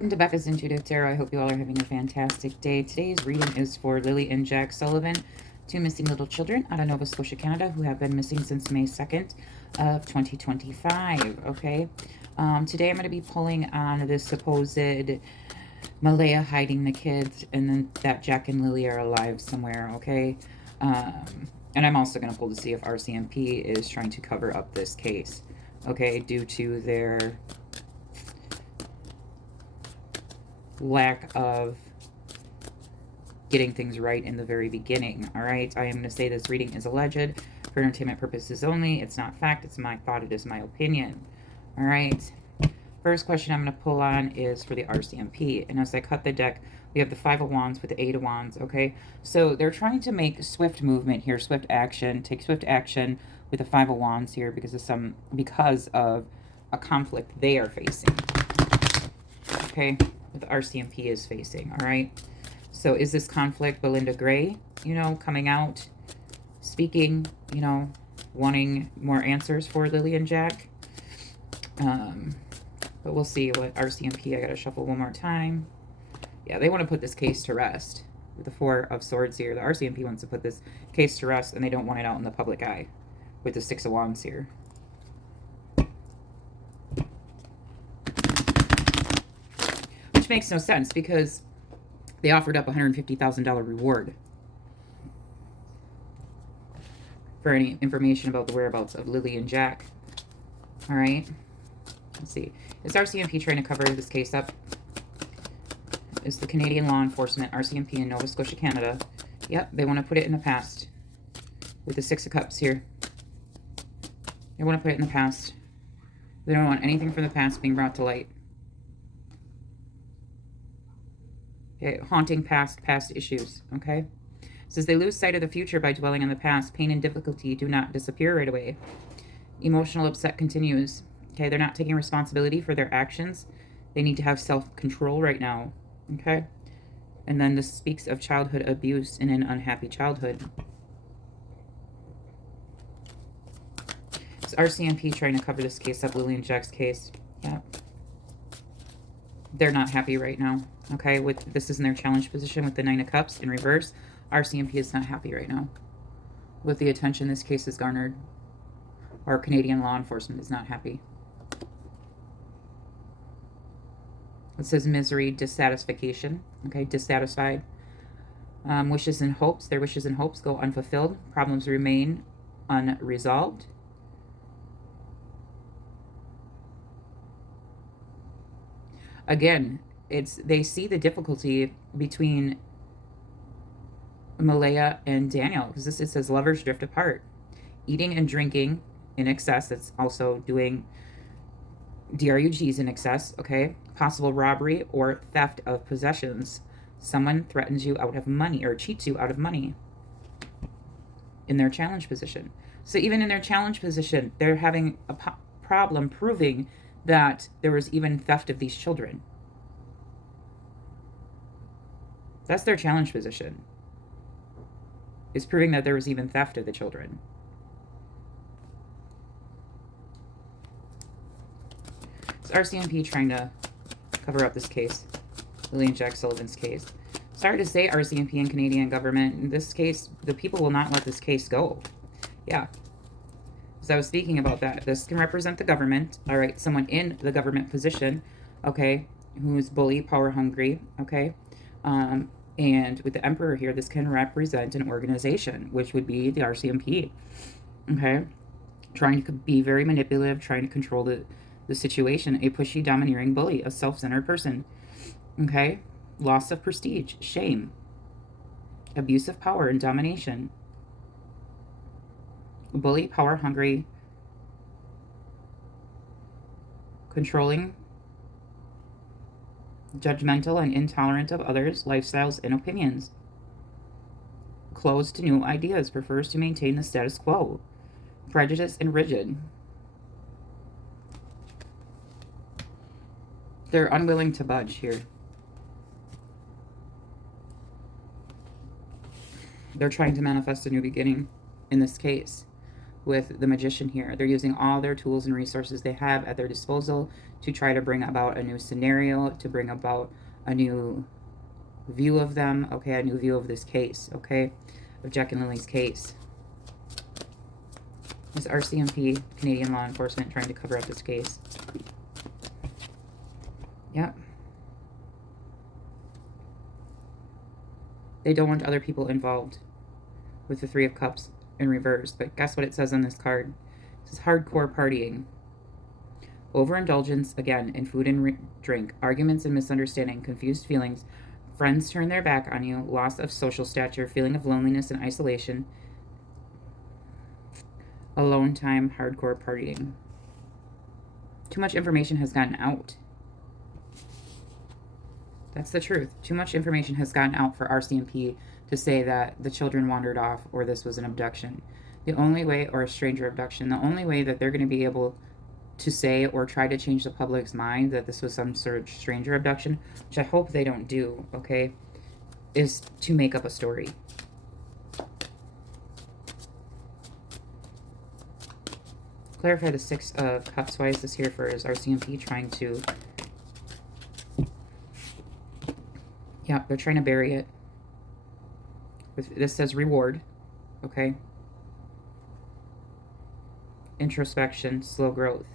Welcome to Becca's Intuitive Tarot. I hope you all are having a fantastic day. Today's reading is for Lily and Jack Sullivan, two missing little children out of Nova Scotia, Canada, who have been missing since May 2nd of 2025. Okay, today I'm going to be pulling on this supposed Malaya hiding the kids, and then that Jack and Lily are alive somewhere. Okay, and I'm also going to pull to see if RCMP is trying to cover up this case. Okay, due to their lack of getting things right in the very beginning. All right, I am going to say this reading is alleged for entertainment purposes only. It's not fact, it's my thought, it is my opinion. All right, first question I'm going to pull on is for the RCMP, and as I cut the deck, we have the Five of Wands with the Eight of Wands. Okay, so they're trying to make swift movement here, swift action, take swift action with the Five of Wands here because of a conflict they are facing. Okay, what the RCMP is facing. All right, so is this conflict Belinda Gray, coming out, speaking, wanting more answers for Lily and Jack? But we'll see what RCMP, I gotta shuffle one more time. Yeah, they want to put this case to rest with the Four of Swords here. The RCMP wants to put this case to rest, and they don't want it out in the public eye with the Six of Wands here. Makes no sense because they offered up $150,000 reward for any information about the whereabouts of Lily and Jack. All right, let's see. Is RCMP trying to cover this case up? Is the Canadian law enforcement, RCMP in Nova Scotia, Canada? Yep, they want to put it in the past with the Six of Cups here. They want to put it in the past. They don't want anything from the past being brought to light. Okay, haunting past issues. Okay, it says they lose sight of the future by dwelling on the past. Pain and difficulty do not disappear right away. Emotional upset continues. Okay, they're not taking responsibility for their actions. They need to have self-control right now. Okay, and then this speaks of childhood abuse in an unhappy childhood. Is RCMP trying to cover this case up, Lily and Jack's case? Yeah. They're not happy right now. Okay, this is in their challenge position with the Nine of Cups in reverse. RCMP is not happy right now with the attention this case has garnered. Our Canadian law enforcement is not happy. It says misery, dissatisfaction. Okay, dissatisfied. Wishes and hopes. Their wishes and hopes go unfulfilled. Problems remain unresolved. Again, they see the difficulty between Malaya and Daniel, because it says lovers drift apart. Eating and drinking in excess. That's also doing DRUGs in excess. Okay, possible robbery or theft of possessions. Someone threatens you out of money or cheats you out of money in their challenge position. So even in their challenge position, they're having a problem proving that there was even theft of these children. That's their challenge position, is proving that there was even theft of the children. Is RCMP trying to cover up this case, Lily and Jack Sullivan's case? Sorry to say, RCMP and Canadian government, in this case, the people will not let this case go. Yeah. So I was speaking about that. This can represent the government, all right, someone in the government position, okay, who's bully, power hungry, okay, and with the Emperor here, this can represent an organization, which would be the RCMP, okay, trying to be very manipulative, trying to control the situation, a pushy, domineering bully, a self-centered person, okay, loss of prestige, shame, abuse of power and domination, bully, power hungry, controlling, judgmental and intolerant of others' lifestyles and opinions, closed to new ideas, prefers to maintain the status quo, prejudiced and rigid. They're unwilling to budge here. They're trying to manifest a new beginning in this case. with the Magician here. They're using all their tools and resources they have at their disposal to try to bring about a new scenario, to bring about a new view of them, okay, a new view of this case, okay, of Jack and Lily's case. Is RCMP, Canadian law enforcement, trying to cover up this case? Yep. They don't want other people involved with the Three of Cups in reverse. But guess what it says on this card? It says hardcore partying. Overindulgence, again, in food and drink. Arguments and misunderstanding. Confused feelings. Friends turn their back on you. Loss of social stature. Feeling of loneliness and isolation. Alone time. Hardcore partying. Too much information has gotten out. That's the truth. Too much information has gotten out for RCMP to say that the children wandered off or this was an abduction. The only way, or a stranger abduction, the only way that they're going to be able to say or try to change the public's mind that this was some sort of stranger abduction, which I hope they don't do, okay, is to make up a story. Clarify the Six of Cups. Why is this here for? Is RCMP trying to... Yeah, they're trying to bury it. This says reward, okay? Introspection, slow growth.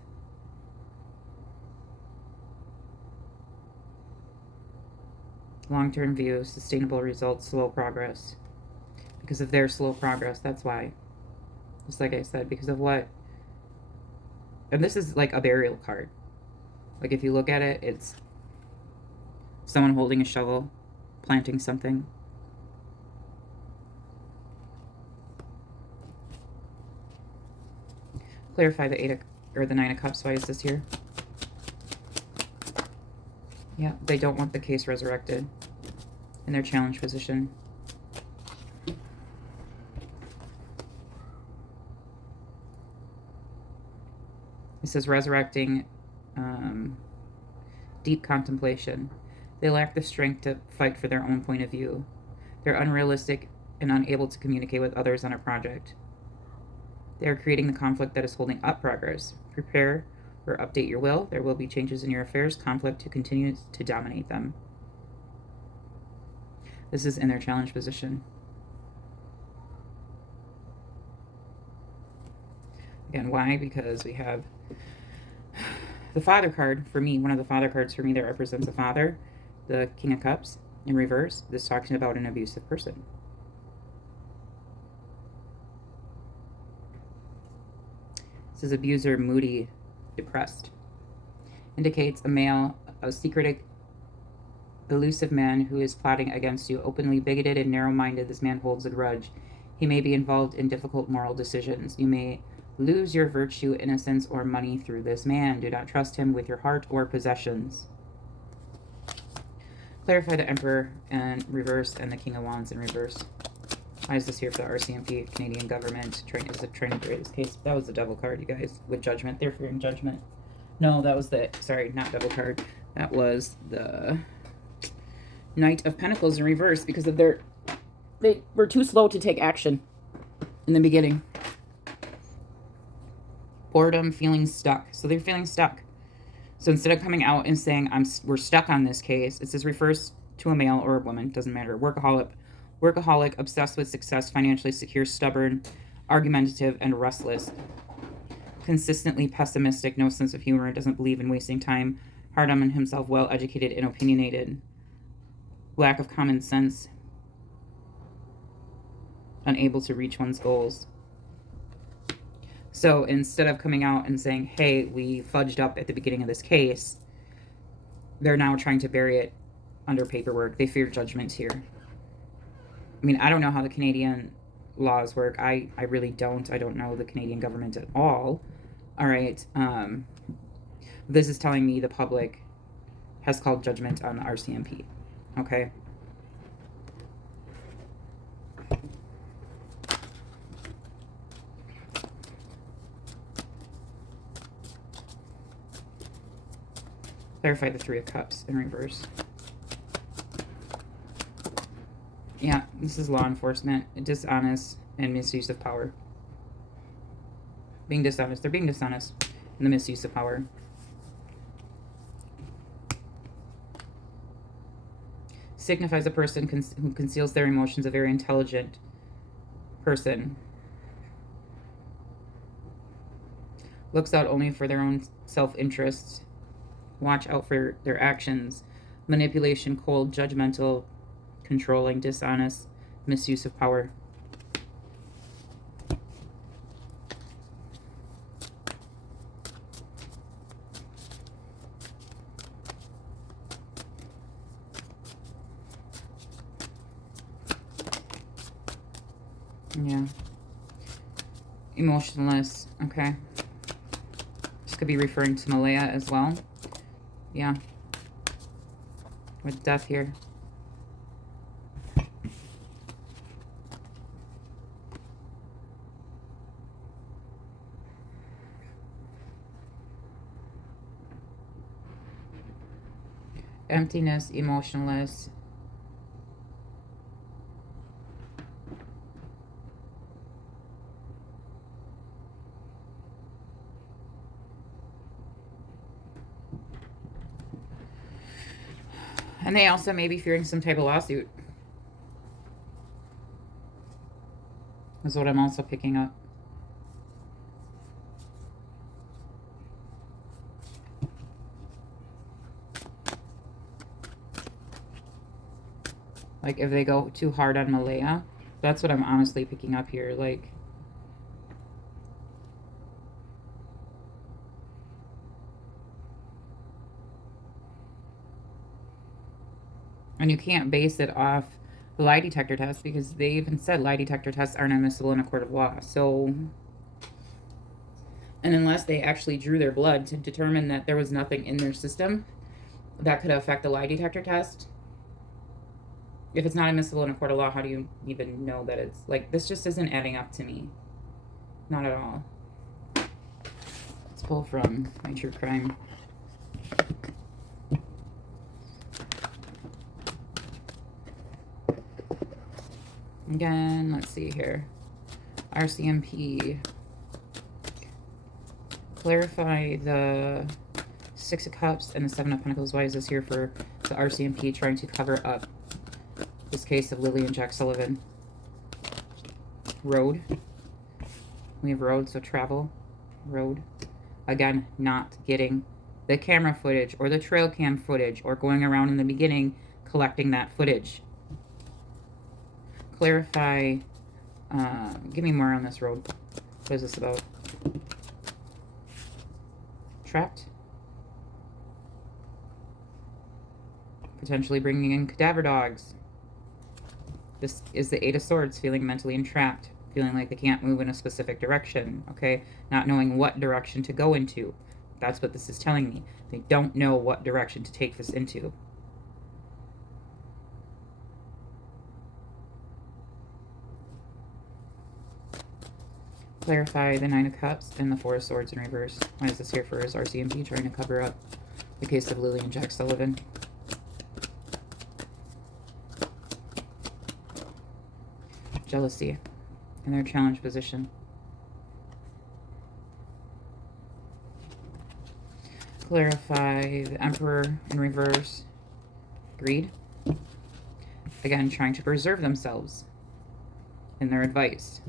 Long-term view, sustainable results, slow progress. Because of their slow progress, that's why. Just like I said, because of what? And this is like a burial card. Like if you look at it, it's someone holding a shovel, planting something. Clarify the Nine of Cups. Why is this here? Yeah, they don't want the case resurrected in their challenge position. It says resurrecting deep contemplation. They lack the strength to fight for their own point of view. They're unrealistic and unable to communicate with others on a project. They are creating the conflict that is holding up progress. Prepare or update your will. There will be changes in your affairs. Conflict to continue to dominate them. This is in their challenge position. Again, why? Because we have the Father card for me. One of the Father cards for me that represents a father. The King of Cups in reverse. This talks about an abusive person. This is abuser, moody, depressed. Indicates a male, a secretive, elusive man who is plotting against you. Openly bigoted and narrow-minded, this man holds a grudge. He may be involved in difficult moral decisions. You may lose your virtue, innocence, or money through this man. Do not trust him with your heart or possessions. Clarify the Emperor in reverse and the King of Wands in reverse. Why is this here for the RCMP, Canadian government? Is it trying to bury this case? That was the Devil card, you guys, with judgment. They're fearing judgment. No, that was the, sorry, not Devil card. That was the Knight of Pentacles in reverse because of their, they were too slow to take action in the beginning. Boredom, feeling stuck. So they're feeling stuck. So instead of coming out and saying, we're stuck on this case, it says refers to a male or a woman, doesn't matter. Workaholic, obsessed with success, financially secure, stubborn, argumentative, and restless. Consistently pessimistic, no sense of humor, doesn't believe in wasting time, hard on himself, well-educated and opinionated. Lack of common sense. Unable to reach one's goals. So instead of coming out and saying, hey, we fudged up at the beginning of this case, they're now trying to bury it under paperwork. They fear judgment here. I mean, I don't know how the Canadian laws work. I really don't. I don't know the Canadian government at all. All right. This is telling me the public has called judgment on the RCMP. Okay. Clarify the Three of Cups in reverse. Yeah, this is law enforcement, dishonest, and misuse of power. Being dishonest. They're being dishonest in the misuse of power. Signifies a person who conceals their emotions, a very intelligent person. Looks out only for their own self-interests. Watch out for their actions. Manipulation, cold, judgmental, controlling, dishonest, misuse of power. Yeah. Emotionless. Okay. This could be referring to Malaya as well. Yeah. With death here. Emptiness, emotionless. And they also may be fearing some type of lawsuit. Is what I'm also picking up. Like, if they go too hard on Malaya, that's what I'm honestly picking up here. Like, and you can't base it off the lie detector test because they even said lie detector tests aren't admissible in a court of law. So, and unless they actually drew their blood to determine that there was nothing in their system that could affect the lie detector test, if it's not admissible in a court of law, how do you even know that it's, like, this just isn't adding up to me. Not at all. Let's pull from my true crime. Again, let's see here. RCMP. Clarify the Six of Cups and the Seven of Pentacles. Why is this here for the RCMP trying to cover up this case of Lily and Jack Sullivan? Road. We have road, so travel. Road. Again, not getting the camera footage or the trail cam footage or going around in the beginning collecting that footage. Clarify. Give me more on this road. What is this about? Trapped. Potentially bringing in cadaver dogs. This is the Eight of Swords, feeling mentally entrapped, feeling like they can't move in a specific direction, okay? Not knowing what direction to go into. That's what this is telling me. They don't know what direction to take this into. Clarify the Nine of Cups and the Four of Swords in reverse. Why is this here for? Is RCMP trying to cover up the case of Lily and Jack Sullivan? Jealousy in their challenge position. Clarify the Emperor in reverse. Greed. Again, trying to preserve themselves in their advice.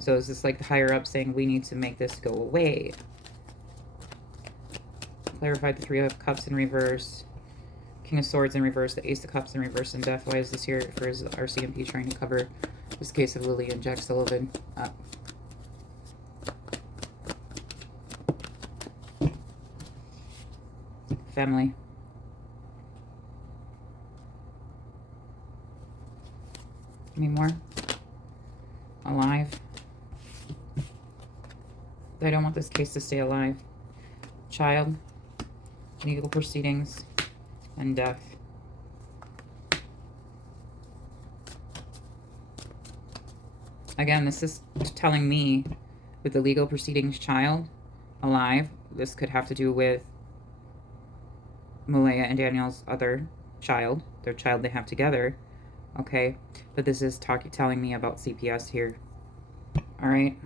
So is this like the higher up saying we need to make this go away? Clarify the Three of Cups in reverse. King of Swords in reverse. The Ace of Cups in reverse and death. Why is this here for his RCMP trying to cover this case of Lily and Jack Sullivan up? Family. Any more? Alive. I don't want this case to stay alive. Child. Legal proceedings. And death. Again, this is telling me with the legal proceedings child alive, this could have to do with Malaya and Daniel's other child, their child they have together, okay? But this is telling me about CPS here, all right?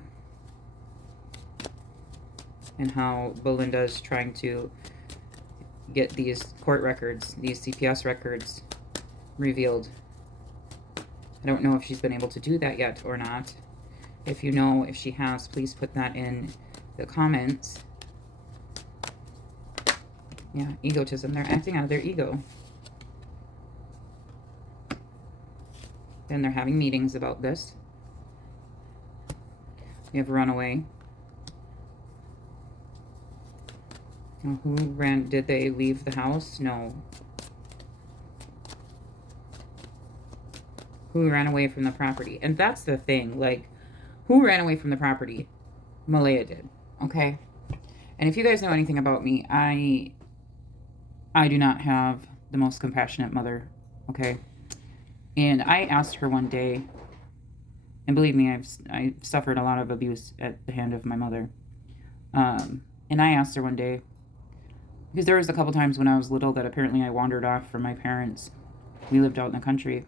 And how Belinda is trying to get these court records, these CPS records revealed. I don't know if she's been able to do that yet or not. If you know, if she has, please put that in the comments. Yeah, egotism. They're acting out of their ego. Then they're having meetings about this. You have runaway. Now, who ran? Did they leave the house? No. Who ran away from the property? And that's the thing. Like, who ran away from the property? Malaya did. Okay? And if you guys know anything about me, I do not have the most compassionate mother. Okay? And I asked her one day, and believe me, I've suffered a lot of abuse at the hand of my mother. And I asked her one day, because there was a couple times when I was little that apparently I wandered off from my parents. We lived out in the country.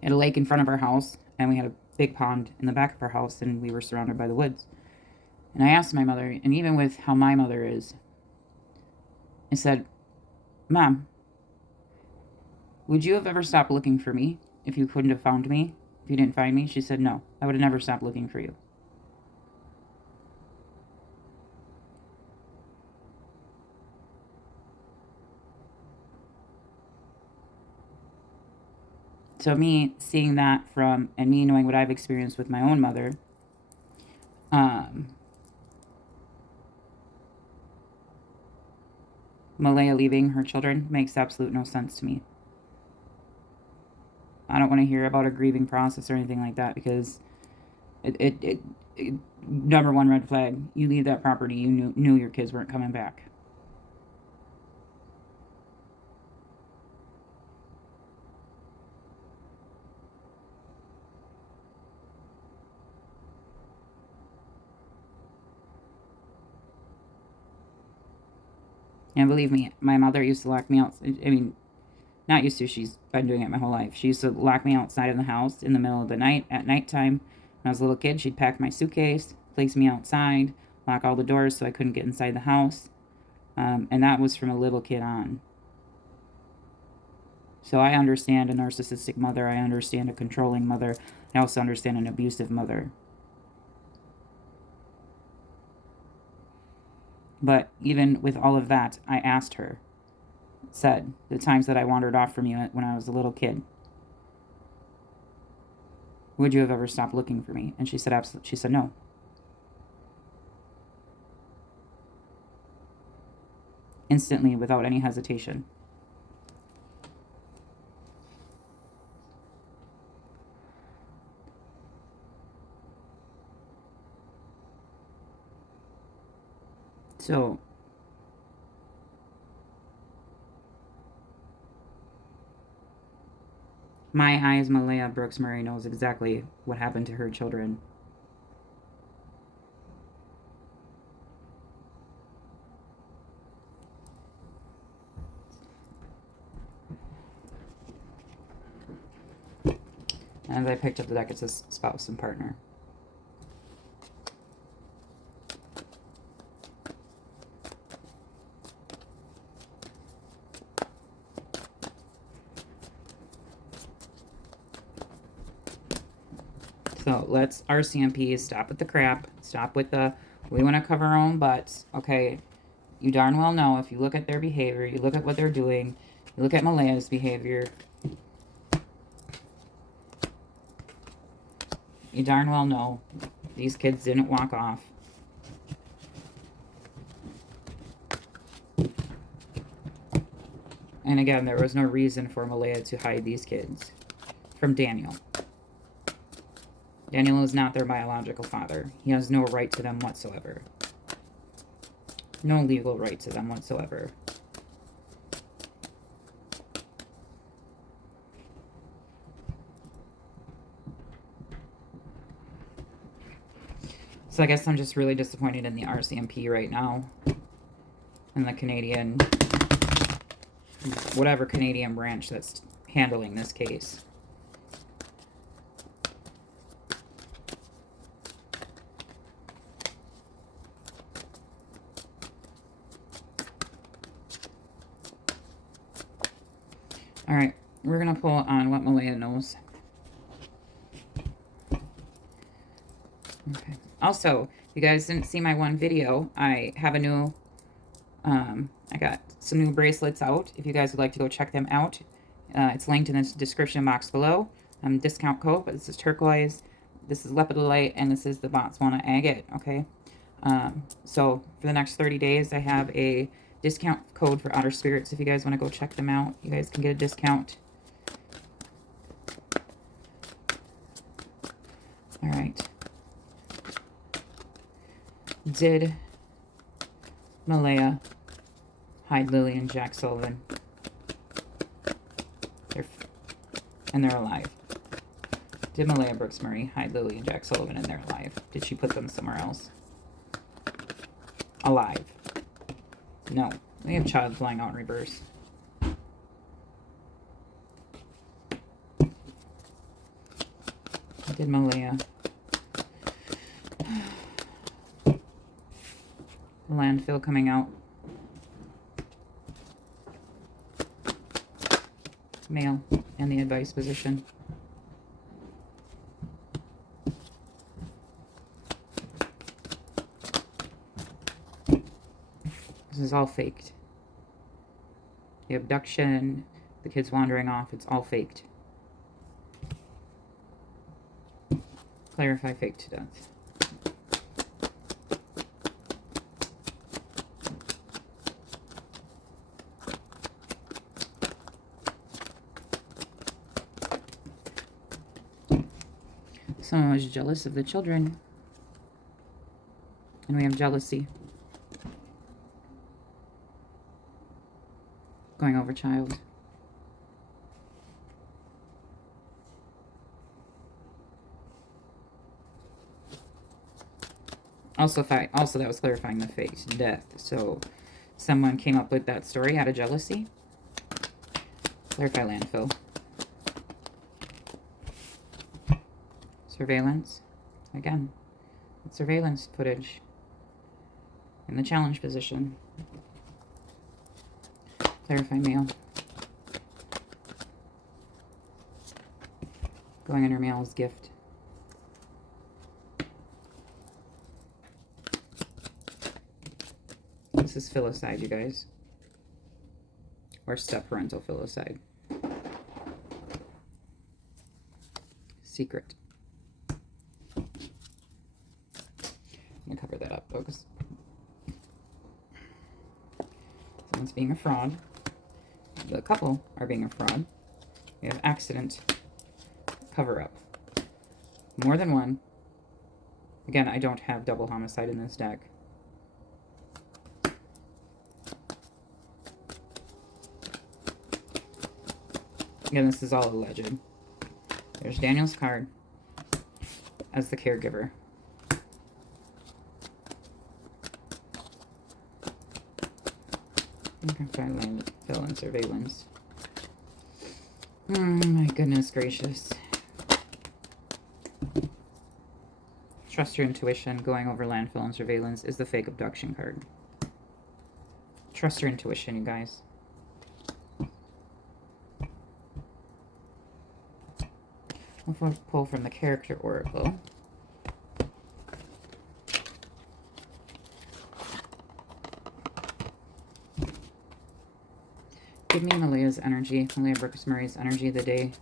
We had a lake in front of our house, and we had a big pond in the back of our house, and we were surrounded by the woods. And I asked my mother, and even with how my mother is, I said, Mom, would you have ever stopped looking for me if you couldn't have found me, if you didn't find me? She said, no, I would have never stopped looking for you. So me seeing that from, and me knowing what I've experienced with my own mother, Malaya leaving her children makes absolute no sense to me. I don't want to hear about a grieving process or anything like that, because it number one red flag. You leave that property, you knew your kids weren't coming back. And believe me, my mother used to lock me out. I mean, not used to, she's been doing it my whole life. She used to lock me outside of the house in the middle of the night, at nighttime. When I was a little kid, she'd pack my suitcase, place me outside, lock all the doors so I couldn't get inside the house. And that was from a little kid on. So I understand a narcissistic mother. I understand a controlling mother. I also understand an abusive mother. But even with all of that, I asked her, said, the times that I wandered off from you when I was a little kid, would you have ever stopped looking for me? And she said, absolutely. She said, no. Instantly, without any hesitation. So, my eyes, Malaya Brooks Murray knows exactly what happened to her children. As I picked up the deck, it says spouse and partner. So let's RCMP, stop with the crap, stop with the, we want to cover our own butts. Okay, you darn well know if you look at their behavior, you look at what they're doing, you look at Malaya's behavior, you darn well know these kids didn't walk off. And again, there was no reason for Malaya to hide these kids from Daniel. Daniel is not their biological father. He has no right to them whatsoever. No legal right to them whatsoever. So I guess I'm just really disappointed in the RCMP right now. And the Canadian, whatever Canadian branch that's handling this case. All right, we're going to pull on what Malaya knows. Okay. Also, if you guys didn't see my one video, I have a new, I got some new bracelets out. If you guys would like to go check them out, it's linked in the description box below. Discount code, but this is turquoise, this is lepidolite, and this is the Botswana agate, okay? So for the next 30 days, I have a discount code for Outer Spirits. If you guys want to go check them out, you guys can get a discount. All right. Did Malaya hide Lily and Jack Sullivan? They're alive. Did Malaya Brooks Murray hide Lily and Jack Sullivan and they're alive? Did she put them somewhere else? Alive. No. We have child flying out in reverse. Did Malaya landfill coming out? Male and the advice position. This is all faked. The abduction, the kids wandering off, it's all faked. Clarify fake to death. Someone was jealous of the children. And we have jealousy. Going over child. Also that was clarifying the fake death. So someone came up with that story out of jealousy. Clarify landfill. Surveillance. Again, it's surveillance footage in the challenge position. Clarify mail. Going under mail as gift. This is filicide, you guys. Or step-parental filicide. Secret. I'm gonna cover that up, folks. Someone's being a fraud. The couple are being a fraud. We have accident, cover-up. More than one. Again, I don't have double homicide in this deck. Again, this is all alleged. There's Daniel's card as the caregiver. Landfill and surveillance. Oh my goodness gracious. Trust your intuition. Going over landfill and surveillance is the fake abduction card. Trust your intuition, you guys. We'll pull from the character oracle. Give me Malaya's energy, Malaya Brooks Murray's energy the day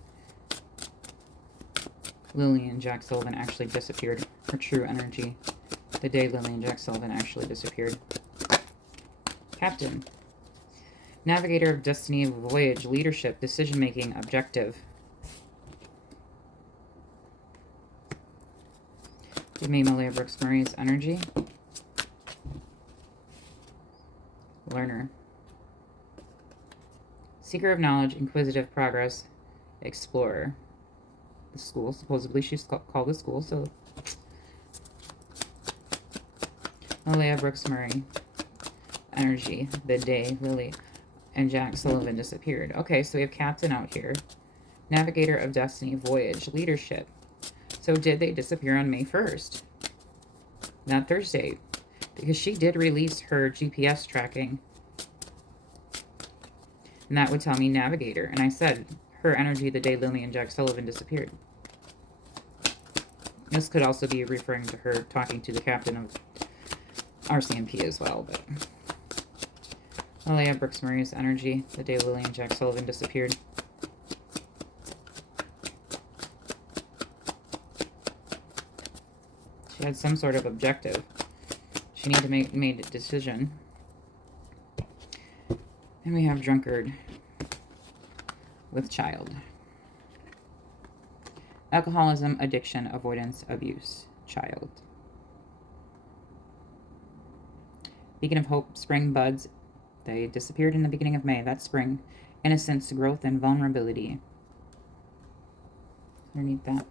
Lily and Jack Sullivan actually disappeared. Her true energy the day Lily and Jack Sullivan actually disappeared. Captain. Navigator of destiny, voyage, leadership, decision-making, objective. Give me Malaya Brooks Murray's energy. Learner. Seeker of knowledge, inquisitive, progress, explorer. The school, supposedly she's called the school, so. Malaya Brooks Murray. Energy, the day, Lily. and Jack Sullivan disappeared. Okay, so we have Captain out here. Navigator of Destiny, Voyage, Leadership. So did they disappear on May 1st? Not Thursday. Because she did release her GPS tracking. And that would tell me Navigator. And I said her energy the day Lily and Jack Sullivan disappeared. This could also be referring to her talking to the captain of RCMP as well. But Alea Brooks Maria's energy the day Lily and Jack Sullivan disappeared. She had some sort of objective. She needed to make a decision. And we have Drunkard with Child. Alcoholism, addiction, avoidance, abuse, child. Beacon of Hope, Spring Buds. They disappeared in the beginning of May. That's spring. Innocence, growth, and vulnerability. Underneath that.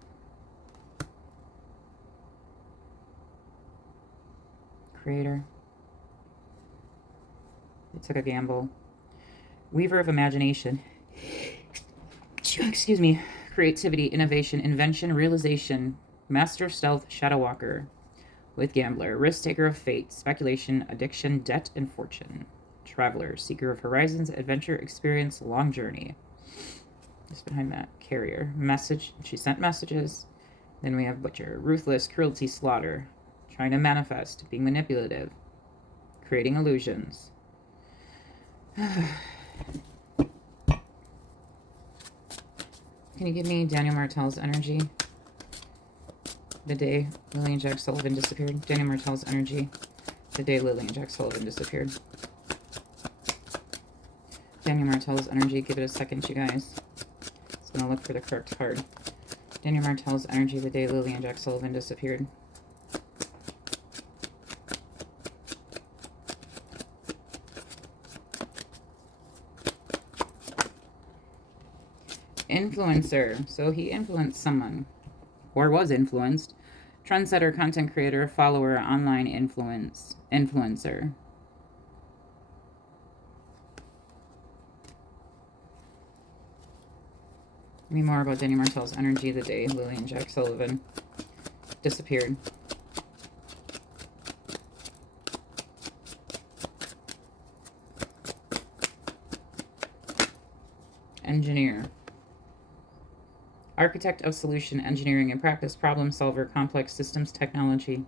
Creator. They took a gamble. Weaver of Imagination. Excuse me. Creativity, innovation, invention, realization. Master of Stealth, Shadow Walker. With Gambler. Risk Taker of Fate. Speculation, addiction, debt, and fortune. Traveler. Seeker of Horizons, adventure, experience, long journey. Just behind that. Carrier. Message. She sent messages. Then we have Butcher. Ruthless, cruelty, slaughter. Trying to manifest. Being manipulative. Creating illusions. Can you give me Daniel Martel's energy? The day Lily and Jack Sullivan disappeared. Daniel Martel's energy. The day Lily and Jack Sullivan disappeared. Daniel Martel's energy. Give it a second, you guys. It's going to look for the correct card. Daniel Martel's energy. The day Lily and Jack Sullivan disappeared. Influencer. So he influenced someone. Or was influenced. Trendsetter, content creator, follower, online influencer. Give me more about Daniel Martel's energy the day Lily and Jack Sullivan disappeared. Engineer. Architect of solution, engineering and practice, problem solver, complex systems technology.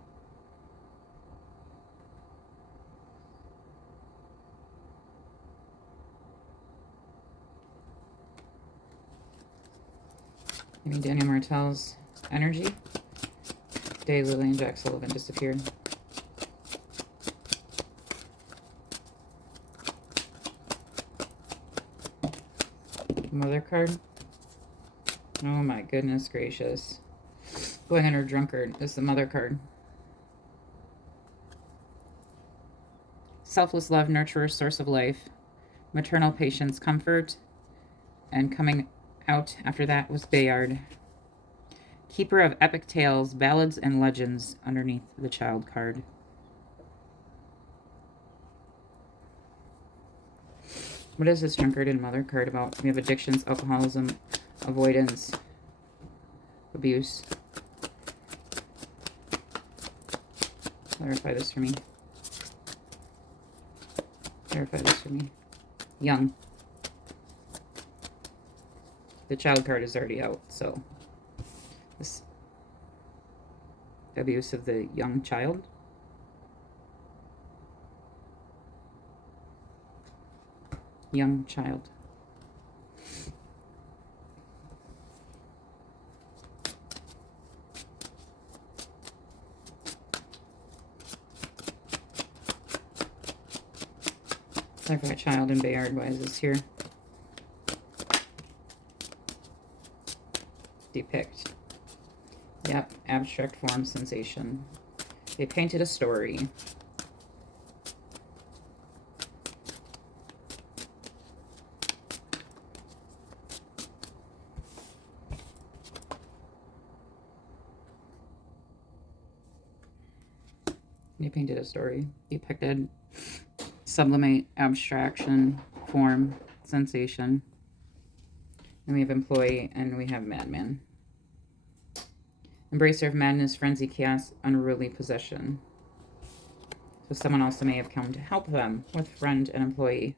Give me Daniel Martel's energy. Day Lily and Jack Sullivan disappeared. Mother card. Oh my goodness gracious. Going under Drunkard is the Mother card. Selfless love, nurturer, source of life. Maternal patience, comfort. And coming out after that was Bayard. Keeper of epic tales, ballads, and legends underneath the Child card. What is this Drunkard and Mother card about? We have addictions, alcoholism, avoidance, abuse. Clarify this for me. Clarify this for me. Young. The Child card is already out, so this abuse of the young child. Young child. Clarify Child and Bayard. Why is this here? Depict. Yep, abstract form sensation. They painted a story. They painted a story. Depicted sublimate, abstraction, form, sensation. And we have employee, and we have madman. Embracer of madness, frenzy, chaos, unruly possession. So someone also may have come to help them with friend and employee.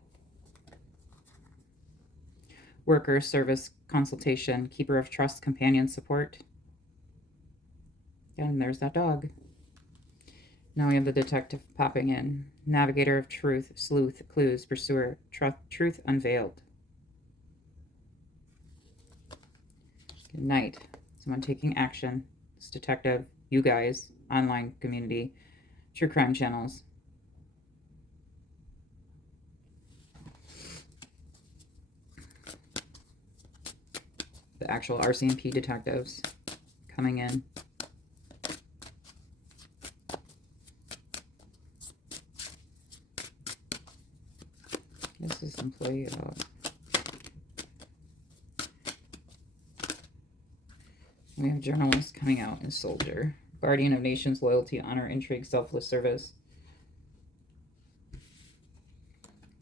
Worker, service, consultation, keeper of trust, companion, support. And there's that dog. Now we have the detective popping in. Navigator of truth, sleuth, clues, pursuer, truth unveiled. Good night. Someone taking action. This detective, you guys, online community, true crime channels. The actual RCMP detectives coming in. This is employee about. We have journalist coming out and soldier. Guardian of nations, loyalty, honor, intrigue, selfless service.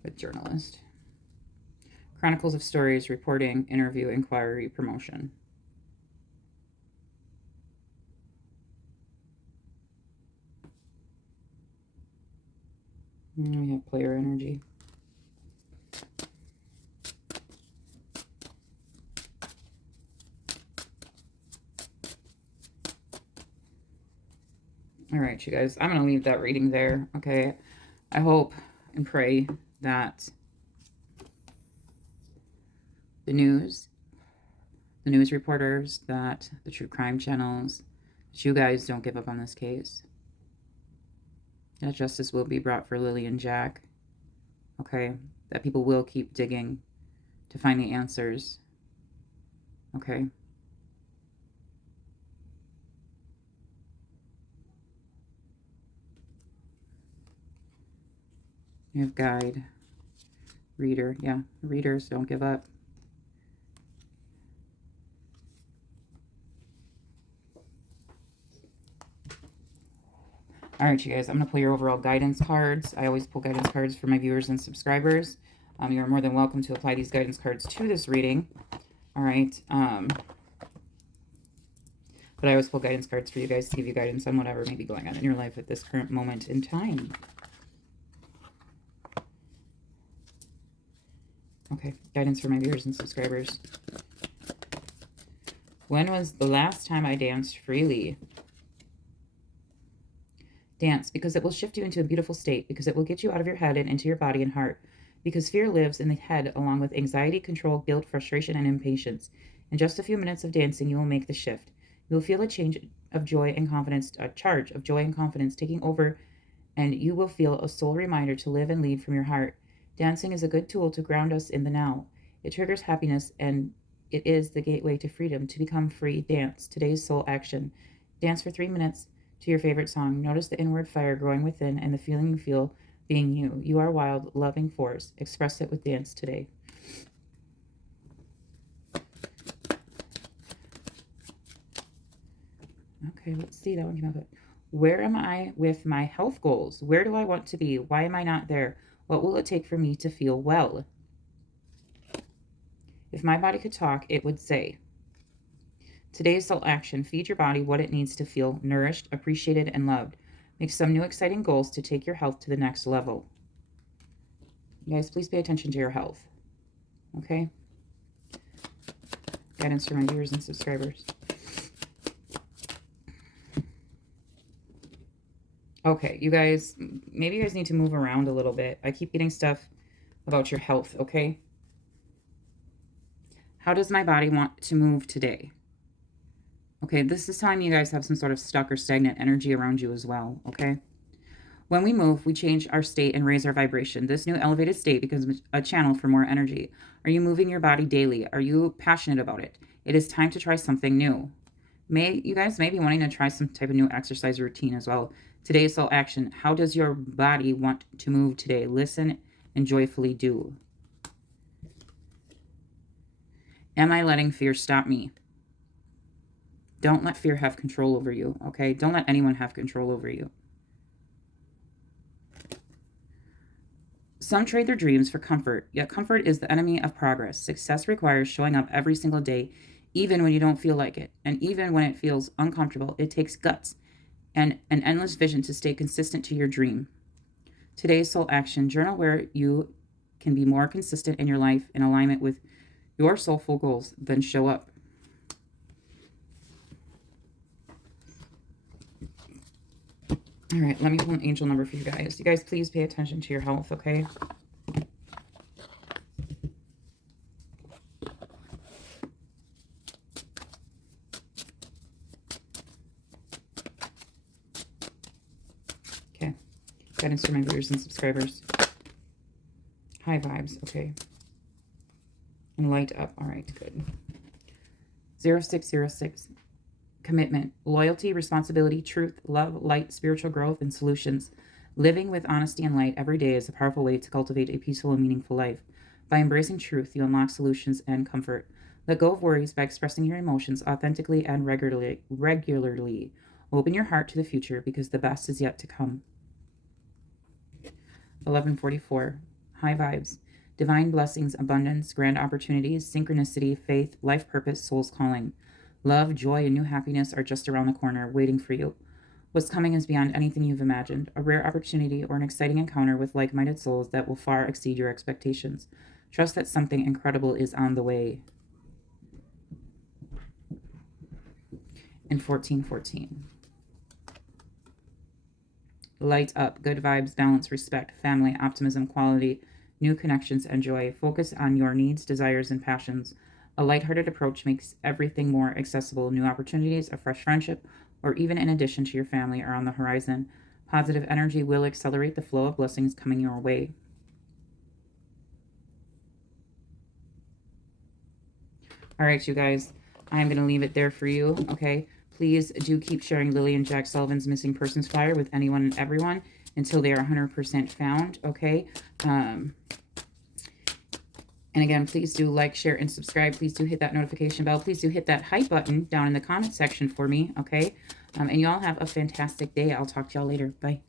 With journalist. Chronicles of stories, reporting, interview, inquiry, promotion. And we have player energy. All right, you guys, I'm going to leave that reading there, okay? I hope and pray that the news reporters, that the true crime channels, that you guys don't give up on this case. That justice will be brought for Lily and Jack, okay? That people will keep digging to find the answers, okay? You have guide, reader. Yeah, readers, don't give up. All right, you guys, I'm going to pull your overall guidance cards. I always pull guidance cards for my viewers and subscribers. You're more than welcome to apply these guidance cards to this reading. All right. But I always pull guidance cards for you guys to give you guidance on whatever may be going on in your life at this current moment in time. Okay, guidance for my viewers and subscribers. When was the last time I danced freely? Dance, because it will shift you into a beautiful state, because it will get you out of your head and into your body and heart, because fear lives in the head along with anxiety, control, guilt, frustration, and impatience. In just a few minutes of dancing, you will make the shift. You will feel a change of joy and confidence, a charge of joy and confidence taking over, and you will feel a soul reminder to live and lead from your heart. Dancing is a good tool to ground us in the now. It triggers happiness, and it is the gateway to freedom. To become free, dance. Today's soul action. Dance for 3 minutes to your favorite song. Notice the inward fire growing within and the feeling you feel being you. You are wild, loving force. Express it with dance today. Okay, let's see. That one came up. Where am I with my health goals? Where do I want to be? Why am I not there? What will it take for me to feel well? If my body could talk, it would say, today's soul action. Feed your body what it needs to feel nourished, appreciated, and loved. Make some new exciting goals to take your health to the next level. You guys, please pay attention to your health. Okay? Guidance for my viewers and subscribers. Okay, you guys, maybe you guys need to move around a little bit. I keep getting stuff about your health, okay? How does my body want to move today? Okay, this is telling me you guys have some sort of stuck or stagnant energy around you as well, okay? When we move, we change our state and raise our vibration. This new elevated state becomes a channel for more energy. Are you moving your body daily? Are you passionate about it? It is time to try something new. You guys may be wanting to try some type of new exercise routine as well. Today's soul action. How does your body want to move today? Listen and joyfully do. Am I letting fear stop me? Don't let fear have control over you, okay? Don't let anyone have control over you. Some trade their dreams for comfort, yet comfort is the enemy of progress. Success requires showing up every single day, even when you don't feel like it. And even when it feels uncomfortable, it takes guts and an endless vision to stay consistent to your dream. Today's soul action journal where you can be more consistent in your life in alignment with your soulful goals, then show up. All right, let me pull an angel number for you guys. You guys, please pay attention to your health, okay? Okay. Guidance for my viewers and subscribers. High vibes, okay. And light up, all right, good. 0606. Commitment, loyalty, responsibility, truth, love, light, spiritual growth, and solutions. Living with honesty and light every day is a powerful way to cultivate a peaceful and meaningful life. By embracing truth, you unlock solutions and comfort. Let go of worries by expressing your emotions authentically and regularly. Open your heart to the future because the best is yet to come. 1144. High vibes. Divine blessings, abundance, grand opportunities, synchronicity, faith, life purpose, soul's calling. Love, joy, and new happiness are just around the corner, waiting for you. What's coming is beyond anything you've imagined, a rare opportunity or an exciting encounter with like-minded souls that will far exceed your expectations. Trust that something incredible is on the way. And 1414. Light up, good vibes, balance, respect, family, optimism, quality, new connections, and joy. Focus on your needs, desires, and passions. A lighthearted approach makes everything more accessible. New opportunities, a fresh friendship, or even an addition to your family are on the horizon. Positive energy will accelerate the flow of blessings coming your way. All right, you guys, I'm going to leave it there for you, okay? Please do keep sharing Lily and Jack Sullivan's missing persons flyer with anyone and everyone until they are 100% found, okay? And again, please do like, share, and subscribe. Please do hit that notification bell. Please do hit that hype button down in the comment section for me, okay? And you all have a fantastic day. I'll talk to y'all later. Bye.